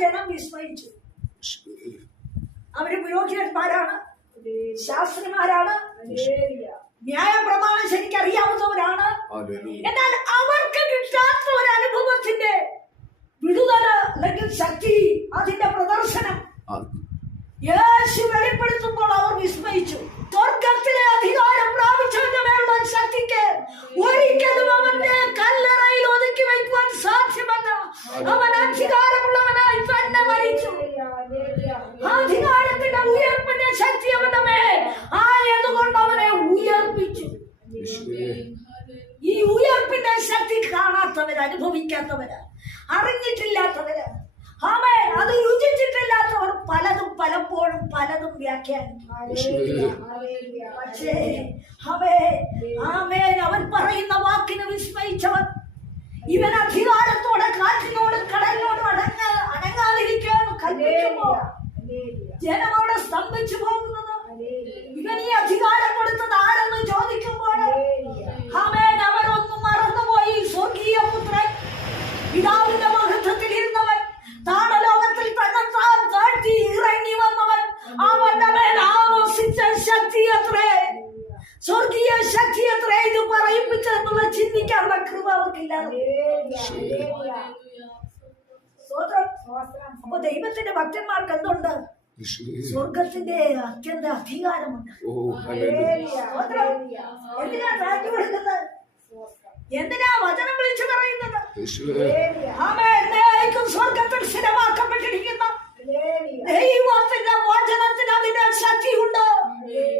ജനം വിസ്മയിച്ചു. അവര് പുരോഹിതന്മാരാണ്, ശാസ്ത്രിമാരാണ്, ന്യായപ്രമാണം ശരിക്കറിയാവുന്നവരാണ്. എന്നാൽ അവർക്ക് കിട്ടാത്ത ഒരു അനുഭവത്തിന്റെ വിടുതല അല്ലെങ്കിൽ ശക്തി, അതിന്റെ പ്രദർശനം യേശു വെളിപ്പെടുത്തുമ്പോൾ അവർ വിസ്മയിച്ചു. സ്വർഗത്തിലെ അധികാരം പ്രാപിച്ചവന്റെ മേലുള്ള ശക്തിക്ക് ഒരിക്കലും അവന്റെ കല്ലറയിൽ ഒതുക്കി വയ്ക്കുവാൻ സാധ്യമല്ല. അവൻ അധികാരമുള്ളവനായി തന്നെ മരിച്ചു. അധികാരത്തിന്റെ ഉയർപ്പിന്റെ ശക്തി അവന്റെ മേൽ ആയതുകൊണ്ട് അവനെ ഉയർപ്പിച്ചു. ഈ ഉയർപ്പിന്റെ ശക്തി കാണാത്തവര്, അനുഭവിക്കാത്തവര്, അറിഞ്ഞിട്ടില്ലാത്തവര്, അത് രുചിച്ചിട്ടില്ലാത്തവർ പലപ്പോഴും പലതും വ്യാഖ്യാനിക്കും. പക്ഷേ അവൻ പറയുന്ന വാക്കിന് വിസ്മയിച്ചവർ, ഇവൻ അധികാരത്തോടെ കാറ്റിനോടും കടലിനോടും അടങ്ങാതിരിക്കാന്ന് കൽപ്പിക്കുമ്പോ ജനമോട് സ്തംഭിച്ചു പോകുന്നത്. ഇവൻ ഈ അധികാരം കൊടുത്തത് ആരെന്ന് ചോദിക്കുമ്പോൾ അവരൊന്നും മറന്നുപോയി. സ്വർഗീയ പുത്രൻ, പിതാവിന്റെ മഹത്വത്തിൽ ഇരുന്നവൻ, താണലോകത്തിൽ തന്നെത്താൻ താഴ്ത്തി ഇറങ്ങി വന്നവൻ, അവന്റെ മേൽ ആവസിച്ച ശക്തി എത്രേ, സ്വർഗീയ ശക്തി എത്രേ ഇത് പറയിപ്പിച്ചെന്നുള്ള ചിന്തിക്കാനുള്ള കൃപ അവർക്കില്ലാതെ. അപ്പൊ ദൈവത്തിന്റെ ഭക്തന്മാർക്ക് എന്തുണ്ട്? സ്വർഗത്തിന്റെ അത്യന്ത അധികാരമുണ്ട്. എന്തിനാ രാജ്യം എടുക്കുന്നത്? എന്തിനാ വചനം വിളിച്ചു പറയുന്നത്? സ്വർഗത്തിൽ സ്ഥിരമാക്കപ്പെട്ടിരിക്കുന്ന ദൈവത്തിന്റെ വചനത്തിന് അതിന്റെ ശക്തിയുണ്ട്.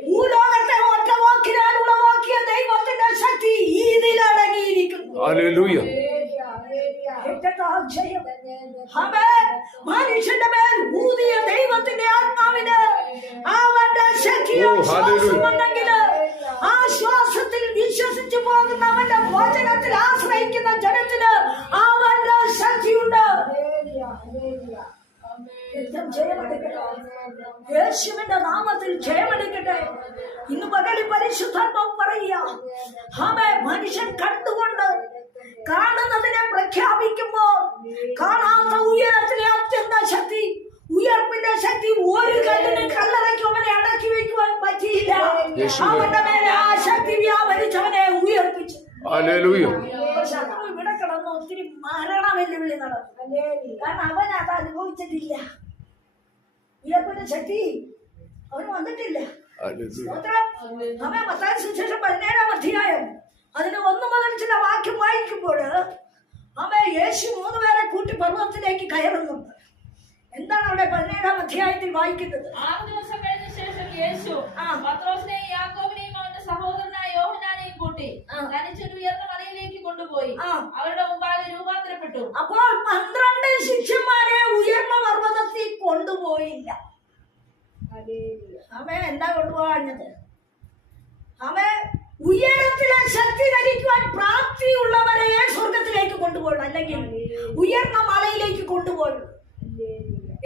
ഭൂലോകത്തെ ഒറ്റ വാക്കിനാൽ ഉളവാക്കിയ ദൈവത്തിന്റെ ശക്തി ഇതിലടങ്ങിയിരിക്കുന്നു. മനുഷ്യന്റെ മേൽ ഊതിയ ദൈവത്തിന്റെ ആത്മാവിന് അവന്റെ ശക്തിയുണ്ടെങ്കിൽ ആ ശ്വാസത്തിൽ വിശ്വസിച്ചു പോകുന്ന അവന്റെ വചനത്തിൽ ആശ്രയിക്കുന്ന ജനത്തിന് അവന്റെ ശക്തിയുണ്ട്. യേശുവിന്റെ നാമത്തിൽ ജയമെടുക്കട്ടെ. ഇന്ന് പകലിൽ പരിശുദ്ധാത്മാവ് പറയുക, മനുഷ്യൻ കണ്ടുകൊണ്ട് കാണുന്നതിനെ പ്രഖ്യാപിക്കുമ്പോ കാണാത്ത ഉയരത്തിലെ അത്യന്ത ശക്തി, ഉയർപ്പിന്റെ ശക്തി ഒരു കല്ലിന് കല്ലറയ്ക്ക് അവനെ അടക്കി വയ്ക്കുവാൻ പറ്റിയില്ല. അവന്റെ മേലെ ആ ശക്തി വ്യാപരിച്ചവനെ ഉയർപ്പിച്ചു. ശത്രു ഇവിടെ കിടന്ന് ഒത്തിരി മരണ വെല്ലുവിളി നടന്നു. കാരണം അവൻ അത് അനുഭവിച്ചിട്ടില്ല. ഉയർപ്പിന്റെ ശക്തി അവന് വന്നിട്ടില്ല. മത്തായി സുവിശേഷം 17-ാം അധ്യായം അതിന് 1 മുതൽ ചില വാക്യം വായിക്കുമ്പോൾ യേശു 3 പേരെ കൂട്ടി പർവ്വതത്തിലേക്ക് കയറുന്നുണ്ട്. എന്താണ് അവിടെ 17-ാം അധ്യായത്തിൽ വായിക്കുന്നത്? 6 ദിവസം കഴിഞ്ഞ ശേഷം യേശു പത്രോസിനെയും യാക്കോബിനെയും അവന്റെ സഹോദരനായ യോഹന്നാനെയും കൂട്ടി തനിച്ചൊരു ഉയർന്ന മലയിലേക്ക് കൊണ്ടുപോയി അവരുടെ മുമ്പാകെ രൂപാന്തരപ്പെട്ടു. അപ്പോൾ 12 ശിഷ്യന്മാരെ ഉയർന്ന പർവ്വതത്തിൽ കൊണ്ടുപോയില്ല. എന്താ കൊണ്ടുപോകാഞ്ഞത്? ഉയരത്തിലെ ശക്തി ധരിക്കുവാൻ പ്രാപ്തിയുള്ളവരെ സ്വർഗത്തിലേക്ക് കൊണ്ടുപോകണം, അല്ലെങ്കിൽ ഉയർന്ന മലയിലേക്ക് കൊണ്ടുപോകണം.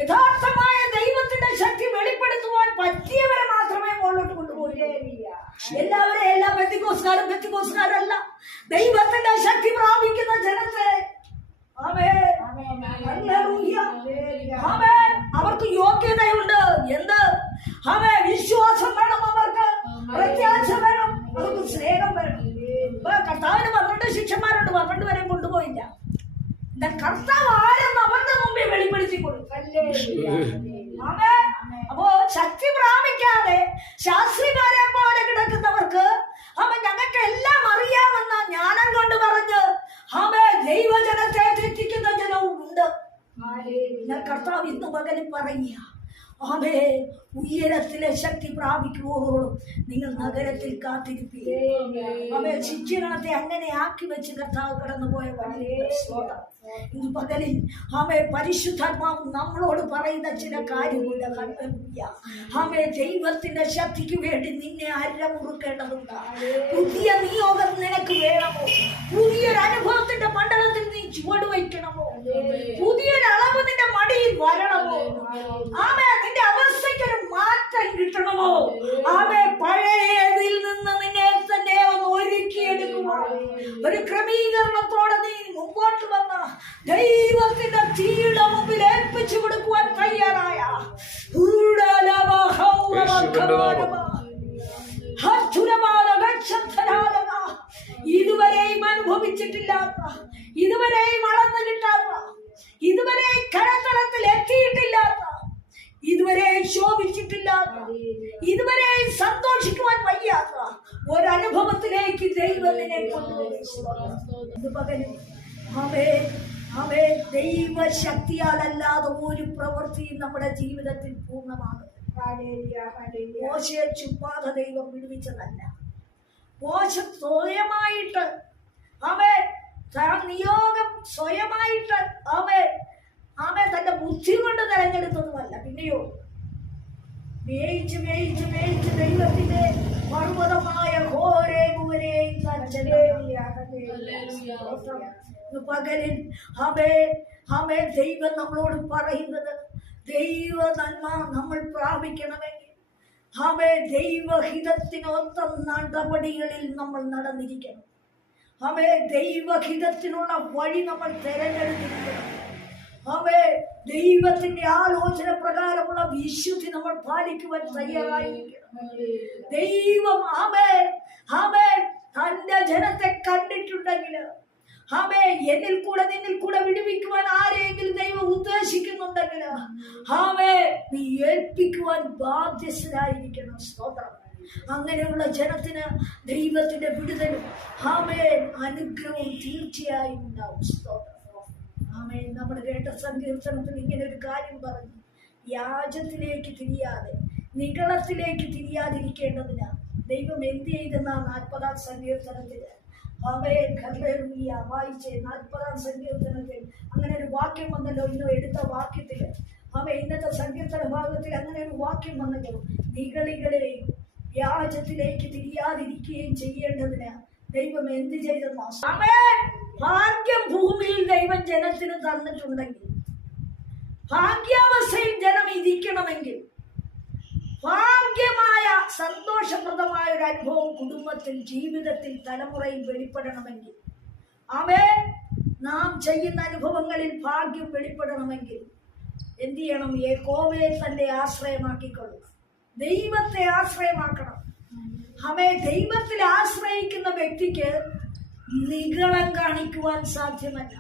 യഥാർത്ഥമായ ദൈവത്തിന്റെ ശക്തി വെളിപ്പെടുത്തുവാൻ പറ്റിയവരെ മാത്രമേ മുകളിലോട്ട് കൊണ്ടുപോയില്ല. എല്ലാവരെയും എല്ലാ ബന്ധുക്കോസുകാരല്ല, ദൈവത്തിന്റെ ശക്തി പ്രാപിക്കുന്ന ജനത്തെ അവർക്ക് യോഗ്യതയുണ്ട്. എന്ത്? വിശ്വാസം വേണം, അവർക്ക് പ്രത്യാശ വേണം, അവർക്ക് സ്നേഹം വേണം. കർത്താവിന് 12 ശിഷ്യന്മാരുണ്ട്, 12 പേരെ കൊണ്ടുപോയില്ല. കർത്താവ് ആരെന്ന് അവരുടെ മുമ്പിൽ വെളിപ്പെടുത്തി കൊടുക്കും. അപ്പോ ശക്തി പ്രാപിക്കാതെ ശാസ്ത്രിമാരെ പോലെ കിടക്കുന്നവർക്ക് ഞങ്ങൾക്ക് എല്ലാം അറിയാമെന്ന ജ്ഞാനം കൊണ്ട് പറഞ്ഞ് ദൈവജനത്തെ തെറ്റിക്കുന്ന ജനവും ഉണ്ട്. കർത്താവ് ഇന്ന് പകലും പറയുക, ഉയരത്തിലെ ശക്തി പ്രാപിക്കുവോളും നിങ്ങൾ നഗരത്തിൽ കാത്തിരിപ്പിക്കും. ശിക്ഷണത്തെ അങ്ങനെ ആക്കി വെച്ച് കർത്താവ് കടന്നുപോയ ഇന്ന് പകലിൽ പരിശുദ്ധാത്മാവ് നമ്മളോട് പറയുന്ന ചില കാര്യമുണ്ട്. ദൈവത്തിന്റെ ശക്തിക്ക് വേണ്ടി നിന്നെ അരമുറുക്കേണ്ടതുണ്ട്. പുതിയ നിയോഗം നിനക്ക് വേണമോ? പുതിയൊരു അനുഭവത്തിന്റെ മണ്ഡലത്തിൽ നീ ചുവട് വയ്ക്കണമോ? പുതിയൊരു അളവ് നിന്റെ മടിയിൽ വരണമോ? നിന്റെ അവസ്ഥയ്ക്കൊരു മാറ്റം കിട്ടണമോ? പഴയതിൽ നിന്ന് നിന്നെ തന്നെ ഒന്ന് ഒരുക്കിയെടുക്കുമോ? ഒരു ക്രമീകരണത്തോടെ നീ മുമ്പോട്ട് വന്ന ദൈവത്തിന്റെ തീയുടെ മുമ്പിൽ ഏൽപ്പിച്ചു കൊടുക്കുവാൻ തയ്യാറായ ഇതുവരെയും അനുഭവിച്ചിട്ടില്ലാത്ത, ഇതുവരെയും അളന്നു കിട്ടാത്ത, ഇതുവരെ കരത്തളത്തിൽ എത്തിയിട്ടില്ലാത്ത, ഇതുവരെ ശോഭിച്ചിട്ടില്ലാത്ത, ഇതുവരെ സന്തോഷിക്കുവാൻ വയ്യാത്ത ഒരനുഭവത്തിലേക്ക് ദൈവം നിന്നെ കൊണ്ടുവരും. അവേ ദൈവശക്തിയാലല്ലാതെ ഒരു പ്രവൃത്തിയും നമ്മുടെ ജീവിതത്തിൽ പൂർണ്ണമാകും. മോശയെ ചുമ്മാതെ ദൈവം വിടുവിച്ചതല്ല. മോശ സ്വയമായിട്ട് നിയോഗം സ്വയമായിട്ട് തന്റെ ബുദ്ധി കൊണ്ട് തെരഞ്ഞെടുത്തതുമല്ല. പിന്നെയോ മേയിച്ച് ദൈവത്തിന്റെ പർവ്വതമായ പകലിൽ ദൈവം നമ്മളോട് പറയുന്നത്, ദൈവ നന്മ നമ്മൾ പ്രാപിക്കണമെങ്കിൽ ദൈവഹിതത്തിനൊത്ത നടപടികളിൽ നമ്മൾ നടന്നിരിക്കണം. ദൈവഹിതത്തിനുള്ള വഴി നമ്മൾ തിരഞ്ഞെടുത്തിരിക്കണം. ദൈവത്തിന്റെ ആലോചന പ്രകാരമുള്ള വിശുദ്ധി നമ്മൾ പാലിക്കുവാൻ തയ്യാറായിരിക്കണം. ദൈവം തന്റെ ജനത്തെ കണ്ടിട്ടുണ്ടെങ്കിൽ എന്നിൽ കൂടെ നിന്നിൽ കൂടെ വിടുവിക്കുവാൻ ആരെങ്കിലും ദൈവം ഉദ്ദേശിക്കുന്നുണ്ടെങ്കിൽ നീ ഏൽപ്പിക്കുവാൻ ബാധ്യസ്ഥരായിരിക്കണം. സ്തോത്രം. അങ്ങനെയുള്ള ജനത്തിന് ദൈവത്തിന്റെ വിടുതലും അനുഗ്രഹവും തീർച്ചയായും ഉണ്ടാവും. സ്തോത്രം. നമ്മൾ കേട്ട സങ്കീർത്തനത്തിൽ ഇങ്ങനെ ഒരു കാര്യം പറഞ്ഞു, യാചത്തിലേക്ക് തിരിയാതെ നിഗളത്തിലേക്ക് തിരിയാതിരിക്കേണ്ടതിന് ദൈവം എന്ത് ചെയ്തെന്ന 40-ാം സങ്കീർത്തനത്തിൽ വായിച്ചേ. 40-ാം സങ്കീർത്തനത്തിൽ അങ്ങനെ ഒരു വാക്യം വന്നല്ലോ. ഇന്ന് എടുത്ത വാക്യത്തിൽ ഇന്നത്തെ സങ്കീർത്തന ഭാഗത്തിൽ അങ്ങനെ ഒരു വാക്യം വന്നല്ലോ, നിഗളികളെയും വ്യാജത്തിലേക്ക് തിരിയാതിരിക്കുകയും ചെയ്യേണ്ടതിന് ദൈവം എന്ത് ചെയ്തെന്നോ. ഭാഗ്യം ഭൂമിയിൽ ദൈവം ജനത്തിന് തന്നിട്ടുണ്ടെങ്കിൽ, ഭാഗ്യാവസ്ഥയിൽ ജനം ഇരിക്കണമെങ്കിൽ, ഭാഗ്യമായ സന്തോഷപ്രദമായ ഒരു അനുഭവം കുടുംബത്തിൽ, ജീവിതത്തിൽ, തലമുറയിൽ വെളിപ്പെടണമെങ്കിൽ, നാം ചെയ്യുന്ന അനുഭവങ്ങളിൽ ഭാഗ്യം വെളിപ്പെടണമെങ്കിൽ എന്ത് ചെയ്യണം? യഹോവയെ തന്റെ ആശ്രയമാക്കിക്കൊള്ളുക. ദൈവത്തെ ആശ്രയമാക്കണം. ദൈവത്തിൽ ആശ്രയിക്കുന്ന വ്യക്തിക്ക് നിഗളം കാണിക്കുവാൻ സാധ്യമല്ല.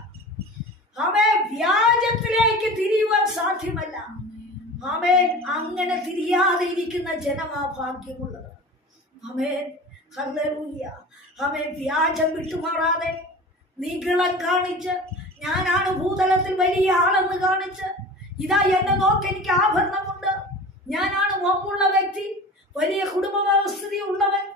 വ്യാജത്തിലേക്ക് തിരിയുവാൻ സാധ്യമല്ല. അങ്ങനെ തിരിയാതെ ഇരിക്കുന്ന ജനമാ ഭാഗ്യമുള്ളത്. വ്യാജം വിട്ടുമാറാതെ നിഗളം കാണിച്ച്, ഞാനാണ് ഭൂതലത്തിൽ വലിയ ആളെന്ന് കാണിച്ച്, ഇതാ എന്നെ നോക്ക്, എനിക്ക് ആഭരണമുണ്ട്, ഞാനാണ് വമ്പുള്ള വ്യക്തി, വലിയ കുടുംബ വ്യവസ്ഥിതി ഉള്ളവൻ,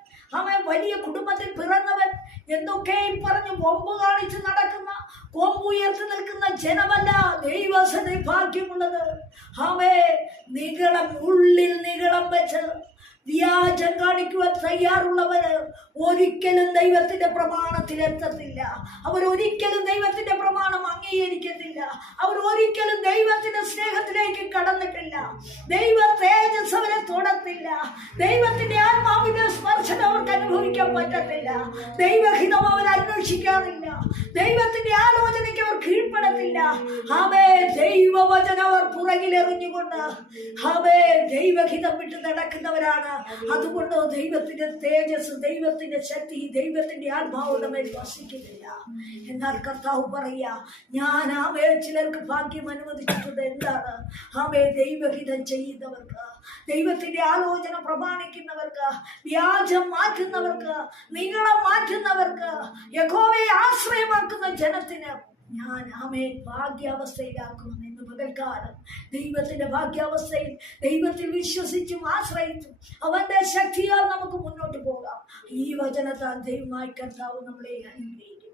വലിയ കുടുംബത്തിൽ പിറന്നവൻ എന്തൊക്കെയും പറഞ്ഞ് വമ്പ് കാണിച്ച് നടക്കുന്ന, കൊമ്പുയർത്തി നിൽക്കുന്ന ജനമല്ല ദൈവസന്നിധി ഭാഗ്യമുള്ളത്. നിഗളം, ഉള്ളിൽ നിഗളം വെച്ച് വ്യാജം കാണിക്കുവാൻ തയ്യാറുള്ളവര് ഒരിക്കലും ദൈവത്തിന്റെ പ്രമാണത്തിൽ എത്തത്തില്ല. അവരൊരിക്കലും ദൈവത്തിന്റെ പ്രമാണം അംഗീകരിക്കത്തില്ല. അവർ ഒരിക്കലും ദൈവത്തിന്റെ സ്നേഹത്തിലേക്ക് കടന്നിട്ടില്ല. ദൈവ തേജസ് അവരെ തൊടത്തില്ല. ദൈവത്തിന്റെ ആത്മാവിന്റെ സ്പർശനം അവർക്ക് അനുഭവിക്കാൻ പറ്റത്തില്ല. ദൈവഹിതം അവർ അന്വേഷിക്കാറില്ല. ദൈവത്തിന്റെ ആലോചനയ്ക്ക് അവർ കീഴ്പ്പെടത്തില്ല. ദൈവവചനം അവർ പുറകിലെറിഞ്ഞുകൊണ്ട് ദൈവഹിതം വിട്ട് നടക്കുന്നവരാണ്. അതുകൊണ്ട് ദൈവത്തിന്റെ തേജസ്, ദൈവത്തിന്റെ ശക്തി, ദൈവത്തിന്റെ ആത്മാവുടെ മേൽ വസിക്കുന്നില്ല. എന്നാൽ കർത്താവ് പറയാ, ഞാൻ ചിലർക്ക് ഭാഗ്യം അനുവദിച്ചിട്ടുണ്ട്. എന്താണ്? ദൈവഹിതം ചെയ്യുന്നവർക്ക്, ദൈവത്തിന്റെ ആലോചന പ്രമാണിക്കുന്നവർക്ക്, വ്യാജം മാറ്റുന്നവർക്ക്, നിഗളം മാറ്റുന്നവർക്ക്, യഹോവയെ ആശ്രയമാക്കുന്ന ജനത്തിന് ഞാൻ ഭാഗ്യാവസ്ഥയിലാക്കുമെന്ന്. ഇന്ന് പകൽക്കാലം ദൈവത്തിന്റെ ഭാഗ്യാവസ്ഥയിൽ ദൈവത്തിൽ വിശ്വസിച്ചും ആശ്രയിച്ചും അവന്റെ ശക്തിയാൽ നമുക്ക് മുന്നോട്ട് പോകാം. ഈ വചനത്താൽ ദൈവമായി കർത്താവ് നമ്മളെ അനുഗ്രഹിക്കും.